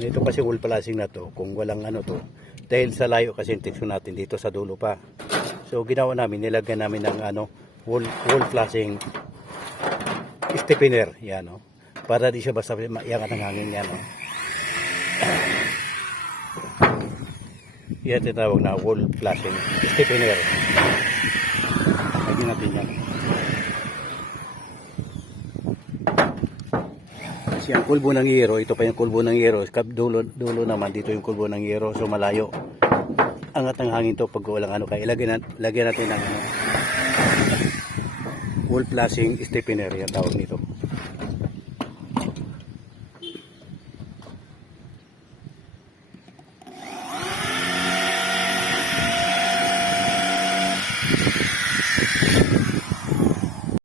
Yan, ito kasi wall flashing na to, kung walang ano to, dahil sa layo kasi yung teksyon natin dito sa dulo pa. So ginawa namin, nilagyan namin ng ano, wall flashing stiffener, yan o. Para di siya basta maiangat ng hangin, yan o. Yan tinatawag na wall flashing stiffener. Lagyan natin yan. Kasi ang kulbo ng yero, ito pa yung kulbo ng yero, dulo naman, dito yung kulbo ng yero, so malayo. Angat ng hangin to pag walang ano, kaya lagyan natin ng ano, wall flashing stiffener, yung tawag nito.